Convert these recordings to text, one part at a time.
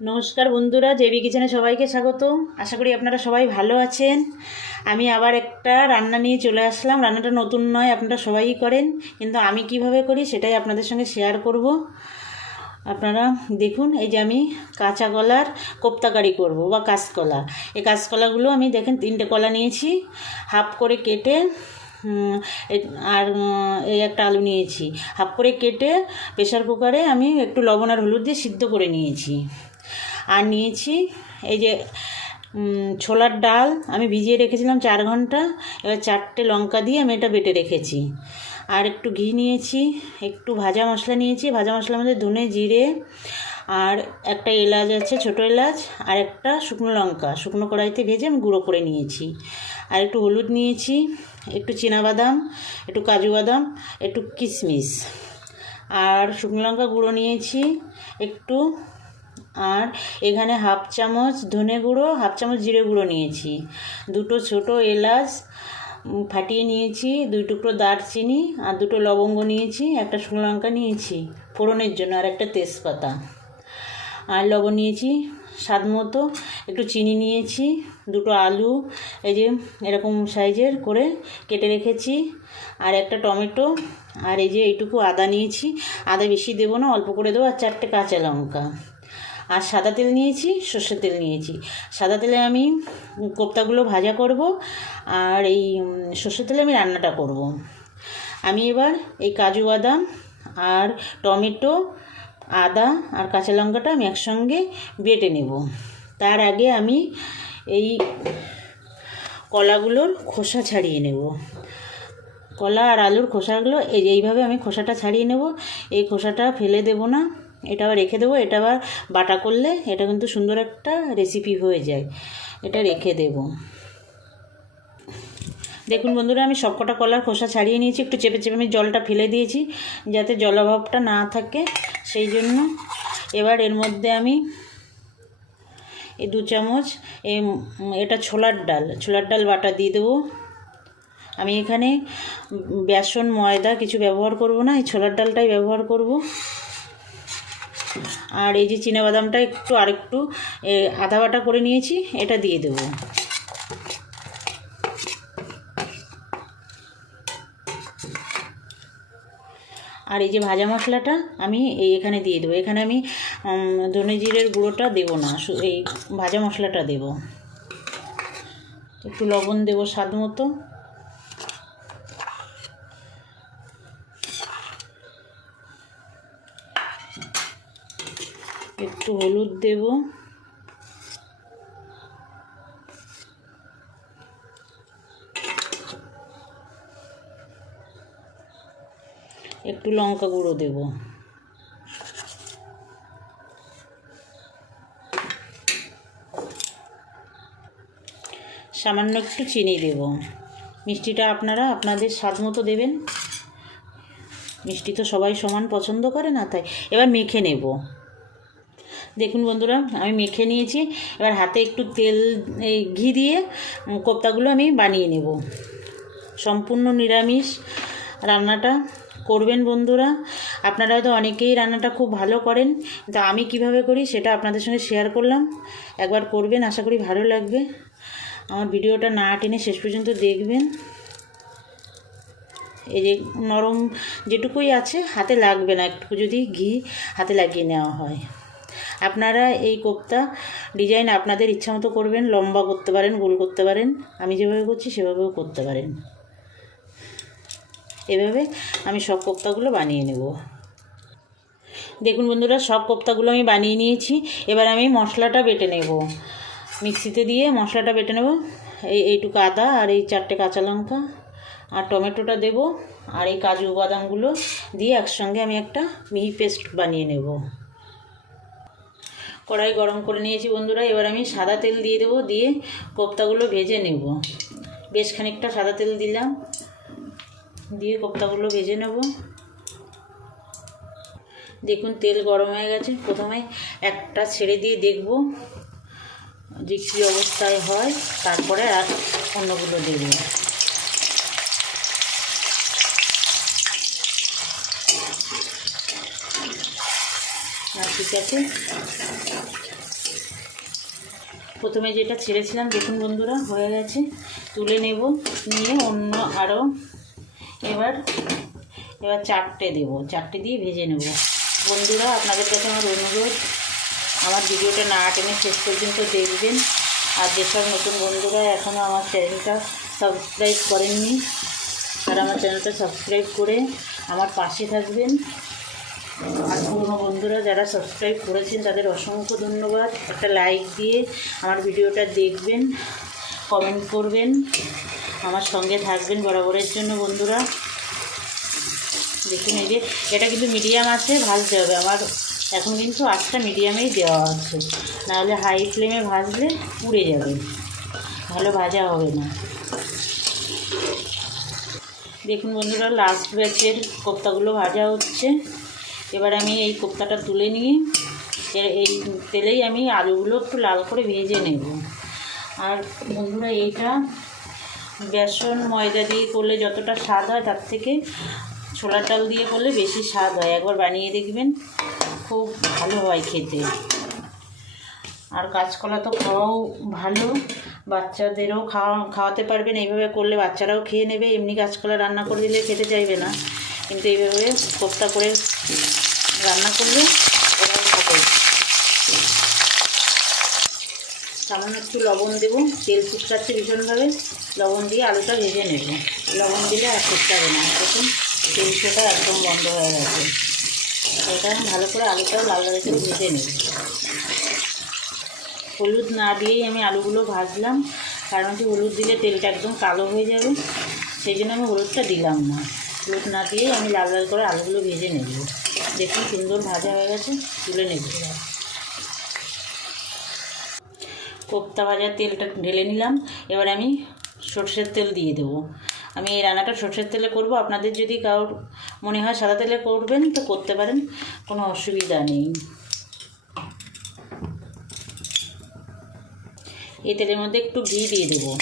নমস্কার বন্ধুরা, জেবি কিচেনে সবাইকে স্বাগত। আশা করি আপনারা সবাই ভালো আছেন। আমি আবার একটা রান্না নিয়ে চলে আসলাম। রান্নাটা নতুন নয়, আপনারা সবাই করেন, কিন্তু আমি কিভাবে করি সেটাই আপনাদের সঙ্গে শেয়ার করব। আপনারা দেখুন, এই যে আমি কাঁচা কলার কোপ্তাকারি করব বা কাঁচকলা। এই কাঁচকলাগুলো আমি দেখেন 3টে কলা নিয়েছি, হাফ করে কেটে আর এই একটা আলু নিয়েছি, হাফ করে কেটে প্রেশার কুকারে আমি একটু লবণ আর হলুদ দিয়ে সিদ্ধ করে নিয়েছি। আর নিয়েছি এই যে ছোলার ডাল, আমি ভিজিয়ে রেখেছিলাম 4 ঘন্টা। এবার 4টে লঙ্কা দিয়ে আমি এটা বেটে রেখেছি। আর একটু ঘি নিয়েছি, একটু ভাজা মশলা নিয়েছি। ভাজা মশলার মধ্যে ধনে, জিরে আর একটা এলাচ আছে, ছোটো এলাচ, আর একটা শুকনো লঙ্কা শুকনো কড়াইতে ভেজে আমি গুঁড়ো করে নিয়েছি। আর একটু হলুদ নিয়েছি, একটু চীনাবাদাম, একটু কাজু বাদাম, একটু কিশমিশ, আর শুকনো লঙ্কা গুঁড়ো নিয়েছি একটু। আর এখানে হাফ চামচ ধনে গুঁড়ো, হাফ চামচ জিরে গুঁড়ো নিয়েছি, 2টো ছোটো এলাচ ফাটিয়ে নিয়েছি, 2 টুকরো দারচিনি, আর 2টো লবঙ্গ নিয়েছি, একটা শুকনো লঙ্কা নিয়েছি ফোড়নের জন্য, আর একটা তেজপাতা, আর লবণ নিয়েছি স্বাদ মতো, একটু চিনি নিয়েছি, 2টো আলু এই যে এরকম সাইজের করে কেটে রেখেছি, আর একটা টমেটো, আর এই যে এইটুকু আদা নিয়েছি। আদা বেশি দেবো না, অল্প করে দেবো। আর 4টে কাঁচা লঙ্কা। আর সাদা তেল নিয়েছি, সর্ষের তেল নিয়েছি। সাদা তেলে আমি কোপ্তাগুলো ভাজা করব, আর এই সর্ষের তেলে আমি রান্নাটা করব। আমি এবার এই কাজু বাদাম আর টমেটো, আদা আর কাঁচা লঙ্কাটা আমি একসঙ্গে বেটে নেব। তার আগে আমি এই কলাগুলোর খোসা ছাড়িয়ে নেব। কলা আর আলুর খোসাগুলো এইভাবে আমি খোসাটা ছাড়িয়ে নেব। এই খোসাটা ফেলে দেব না, এটা আবার রেখে দেবো। এটা আবার বাটা করলে এটা কিন্তু সুন্দর একটা রেসিপি হয়ে যায়, এটা রেখে দেব। দেখুন বন্ধুরা, আমি সবকটা কলার খোসা ছাড়িয়ে নিয়েছি। একটু চেপে চেপে আমি জলটা ফেলে দিয়েছি যাতে জলাভাবটা না থাকে, সেই জন্য। এবার এর মধ্যে আমি এই 2 চামচ এটা ছোলার ডাল বাটা দিয়ে দেবো। আমি এখানে বেসন ময়দা কিছু ব্যবহার করব না, এই ছোলার ডালটাই ব্যবহার করব। আর এই যে চীনাবাদামটা একটু আরেকটু আধা বাটা করে নিয়েছি, এটা দিয়ে দেবো। আর এই যে ভাজা মশলাটা আমি এখানে দিয়ে দেবো। এখানে আমি ধনে জিরের গুঁড়োটা দেবো না, এই ভাজা মশলাটা দেব। একটু লবণ দেবো স্বাদ মতো, একটু হলুদ দেব, একটু লঙ্কা গুঁড়ো দেব, সামান্য একটু চিনি দেব। মিষ্টিটা আপনারা আপনাদের স্বাদ মতো দেবেন, মিষ্টি তো সবাই সমান পছন্দ করে না, তাই। এবার মেখে নেব। দেখুন বন্ধুরা, আমি মেখে নিয়েছি। এবার হাতে একটু তেল ঘি দিয়ে কোপ্তাগুলো আমি বানিয়ে নেব। সম্পূর্ণ নিরামিষ রান্নাটা করবেন বন্ধুরা। আপনারা হয়তো অনেকেই রান্নাটা খুব ভালো করেন, কিন্তু আমি কিভাবে করি সেটা আপনাদের সঙ্গে শেয়ার করলাম। একবার করবেন, আশা করি ভালো লাগবে। আমার ভিডিওটা না টেনে শেষ পর্যন্ত দেখবেন। এই যে নরম যেটুকুই আছে হাতে লাগবে না, একটু যদি ঘি হাতে লাগিয়ে নেওয়া হয়। আপনারা এই কোপ্তা ডিজাইন আপনাদের ইচ্ছা মতো করবেন, লম্বা করতে পারেন, গোল করতে পারেন। আমি যেভাবে করছি সেভাবেও করতে পারেন। এভাবে আমি সব কোপ্তাগুলো বানিয়ে নেব। দেখুন বন্ধুরা, সব কোপ্তাগুলো আমি বানিয়ে নিয়েছি। এবার আমি মশলাটা বেটে নেব, মিক্সিতে দিয়ে মশলাটা বেটে নেব। এইটুকু আদা আর এই 4টে কাঁচা লঙ্কা আর টমেটোটা দেব, আর এই কাজু বাদামগুলো দিয়ে একসঙ্গে আমি একটা মিহি পেস্ট বানিয়ে নেব। কড়াই গরম করে নিয়েছি বন্ধুরা। এবার আমি সাদা তেল দিয়ে দেবো, দিয়ে কোপ্তাগুলো ভেজে নেব। বেশ খানিকটা সাদা তেল দিলাম, দিয়ে কোপ্তাগুলো ভেজে নেব। দেখুন তেল গরম হয়ে গেছে। প্রথমে একটা ছেড়ে দিয়ে দেখব যে কী অবস্থায় হয়, তারপরে আর অন্যগুলো দেব। ঠিক আছে, প্রথমে যেটা ছেড়েছিলাম দেখুন বন্ধুরা হয়ে গেছে, তুলে নেব, নিয়ে অন্য আরও এবার চারটে দেবো, চারটে দিয়ে ভেজে নেব। বন্ধুরা আপনাদের কাছে আমার অনুরোধ, আমার ভিডিওটা না টেনে শেষ পর্যন্ত দেখবেন। আর যেসব নতুন বন্ধুরা এখনও আমার চ্যানেলটা সাবস্ক্রাইব করেননি তারা আমার চ্যানেলটা সাবস্ক্রাইব করে আমার পাশে থাকবেন। আর পুরনো বন্ধুরা যারা সাবস্ক্রাইব করেছেন তাদের অসংখ্য ধন্যবাদ। একটা লাইক দিয়ে আমার ভিডিওটা দেখবেন, কমেন্ট করবেন, আমার সঙ্গে থাকবেন বরাবরের জন্য বন্ধুরা। দেখুন এই যে এটা কিন্তু মিডিয়াম আছে ভাজতে হবে আমার, এখন কিন্তু আঁচটা মিডিয়ামেই দেওয়া আছে, নাহলে হাই ফ্লেমে ভাজলে পুড়ে যাবে, ভালো ভাজা হবে না। দেখুন বন্ধুরা লাস্ট ব্যাচের কোপ্তাগুলো ভাজা হচ্ছে। এবার আমি এই কোপ্তাটা তুলে নিয়ে এই তেলেই আমি আলুগুলো একটু লাল করে ভেজে নেব। আর বন্ধুরা এইটা বেসন ময়দা দিয়ে করলে যতটা স্বাদ হয় তার থেকে ছোলার ডাল দিয়ে করলে বেশি স্বাদ হয়, একবার বানিয়ে দেখবেন, খুব ভালো হয় খেতে। আর কাঁচকলা তো খাওয়াও ভালো, বাচ্চাদেরও খাওয়াতে পারবেন, এইভাবে করলে বাচ্চারাও খেয়ে নেবে। এমনি কাঁচকলা রান্না করে দিলে খেতে চাইবে না, কিন্তু এইভাবে কোপ্তা করে রান্না করলে ওরাও খাবে। সামান্য একটু লবণ দেবো, তেল ফুটকাচ্ছে ভীষণভাবে, লবণ দিয়ে আলুটা ভেজে নেব। লবণ দিলে আর ফুটকাবে না, দেখুন তেল ছোটা একদম বন্ধ হয়ে গেছে। এটা ভালো করে আলুটাও লাল লাল করে ভেজে নেব। হলুদ না দিয়েই আমি আলুগুলো ভাজলাম, কারণ কি হলুদ দিলে তেলটা একদম কালো হয়ে যাবে, সেই জন্য আমি হলুদটা দিলাম না। হলুদ না দিয়েই আমি লাল লাল করে আলুগুলো ভেজে নেব। দেখুন সুন্দর ভাজা হয়ে গেছে, তুলে নেব। কোপ্তা ভাজার তেলটা ঢেলে নিলাম, এবার আমি সরষের তেল দিয়ে দেবো। আমি এই রান্নাটা সরষের তেলে করব, আপনাদের যদি কারোর মনে হয় সাদা তেলে করবেন তো করতে পারেন, কোনো অসুবিধা নেই। এই তেলের মধ্যে একটু ঘি দিয়ে দেবো।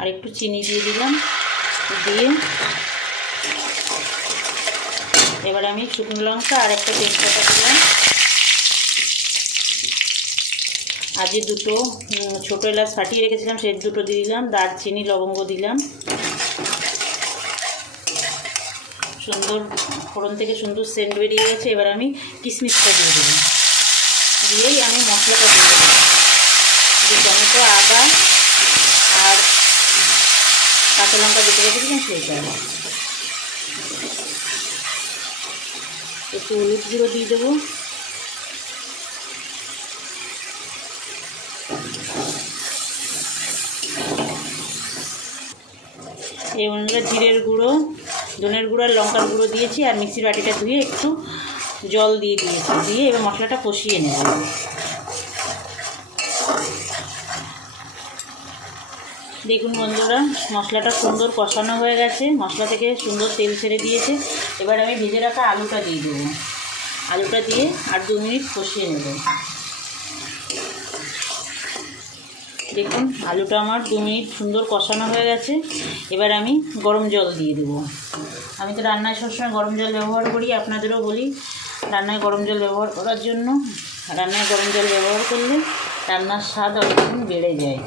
আর একটু চিনি দিয়ে দিলাম, দিয়ে এবার আমি শুকনো লঙ্কা আর একটা তেজপাতা দিলাম, আর যে দুটো ছোটো এলাচ ফাটিয়ে রেখেছিলাম সেই দুটো দিয়ে দিলাম, দারচিনি লবঙ্গ দিলাম। সুন্দর ফোড়ন থেকে সুন্দর সেন্ট বেরিয়ে গেছে, এবার আমি কিশমিশটা দিয়ে দেবো। দিয়েই আমি মশলাটা দিয়ে দেবো, যে টমেটো আদা আর কাঁচা লঙ্কা দিতে রেখেছিলাম সেইটা। একটু হলুদ গুঁড়ো দিয়ে দেবো, এই অনুযায়ী জিরের গুঁড়ো, ধনের গুঁড়ো আর লঙ্কার গুঁড়ো দিয়েছি, আর মিক্সির বাটিটা ধুয়ে একটু জল দিয়ে দিয়েছি, দিয়ে এবার মশলাটা কষিয়ে নেব। দেখুন বন্ধুরা মশলাটা সুন্দর কষানো হয়ে গেছে, মশলা থেকে সুন্দর তেল ছেড়ে দিয়েছে। এবার আমি ভেজে রাখা আলুটা দিয়ে দেবো, আলুটা দিয়ে আর 2 মিনিট কষিয়ে নেব। দেখুন আলুটা আমার 2 মিনিট সুন্দর কষানো হয়ে গেছে। এবার আমি গরম জল দিয়ে দেবো। আমি তো রান্নায় সবসময় গরম জল ব্যবহার করি, আপনাদেরও বলি রান্নায় গরম জল ব্যবহার করার জন্য। রান্নায় গরম জল ব্যবহার করলে রান্নার স্বাদ অনেকদিন বেড়ে যায়।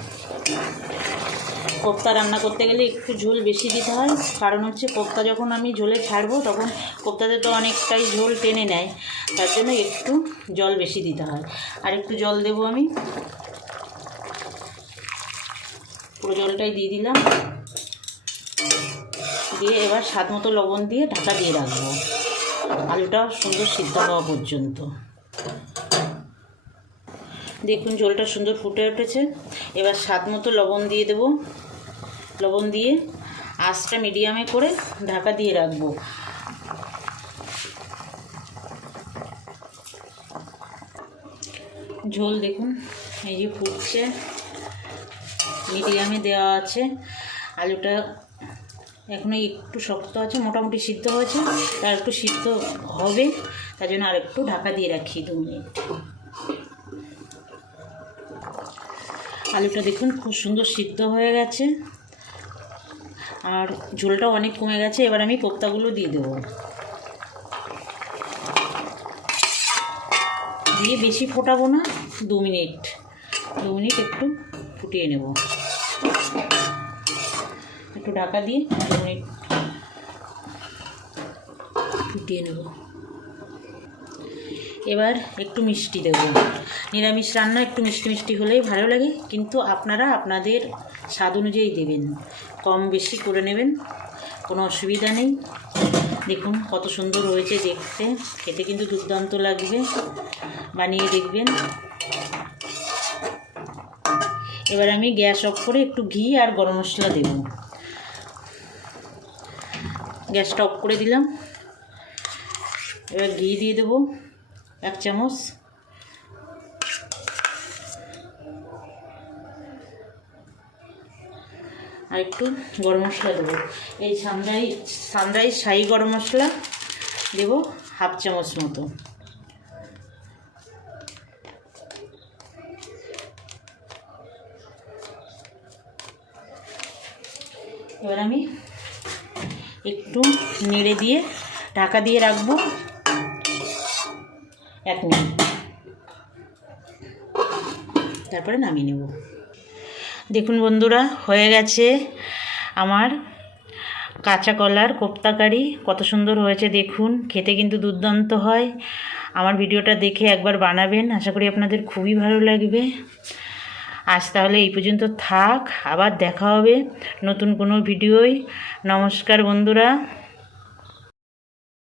কোপ্তা রান্না করতে গেলে একটু ঝোল বেশি দিতে হয়, কারণ হচ্ছে কোপ্তা যখন আমি ঝোলে ছাড়বো তখন কোপ্তাতে তো অনেকটাই ঝোল টেনে নেয়, তার জন্য একটু জল বেশি দিতে হয়। আর একটু জল দেবো আমি, পুরো জলটাই দিয়ে দিলাম। দিয়ে এবার স্বাদ মতো লবণ দিয়ে ঢাকা দিয়ে রাখবো আলুটা সুন্দর সিদ্ধ হওয়া পর্যন্ত। দেখুন ঝোলটা সুন্দর ফুটে উঠেছে, এবার স্বাদ মতো লবণ দিয়ে দেবো। লবণ দিয়ে আঁচটা মিডিয়ামে করে ঢাকা দিয়ে রাখবো। ঝোল দেখুন এই যে ফুটছে, মিডিয়ামে দেওয়া আছে। আলুটা এখনও একটু শক্ত আছে, মোটামুটি সিদ্ধ হয়েছে, তার একটু সিদ্ধ হবে, তার জন্য আর একটু ঢাকা দিয়ে রাখি 2 মিনিট। আলুটা দেখুন খুব সুন্দর সিদ্ধ হয়ে গেছে। আর ঝোলটাও অনেক কমে গেছে। এবার আমি কোপ্তাগুলো দিয়ে দেবো, দিয়ে বেশি ফোটাবো না, 2 মিনিট একটু ফুটিয়ে নেব। একটু ঢাকা দিয়ে 2 মিনিট ফুটিয়ে নেব। এবার একটু মিষ্টি দেব। নিরামিষ রান্না একটু মিষ্টি মিষ্টি হলেই ভালো লাগে, কিন্তু আপনারা আপনাদের স্বাদ অনুযায়ী দেবেন, কম বেশি করে নেবেন, কোনো অসুবিধা নেই। দেখুন কত সুন্দর হয়েছে দেখতে, খেতে কিন্তু দুর্দান্ত লাগবে, বানিয়ে দেখবেন। এবার আমি গ্যাস অফ করে একটু ঘি আর গরম মশলা দেব। গ্যাসটা অফ করে দিলাম। এবার ঘি দিয়ে দেবো 1 চামচ, আর একটু গরম মশলা দেবো। এই সানরাইজ শাহি গরম মশলা দেবো 1/2 চামচ মতো। এবার আমি একটু নেড়ে দিয়ে ঢাকা দিয়ে রাখবো 1 মিনিট, তারপরে নামিয়ে নেব। দেখুন বন্ধুরা, হয়ে গেছে আমার কাঁচা কলার কোপ্তা কারি। কত সুন্দর হয়েছে দেখুন, খেতে কিন্তু দুর্দান্ত হয়। আমার ভিডিওটা দেখে একবার বানাবেন, আশা করি আপনাদের খুবই ভালো লাগবে। আজ তাহলে এই পর্যন্ত থাক, আবার দেখা হবে নতুন কোনো ভিডিওয়। নমস্কার বন্ধুরা।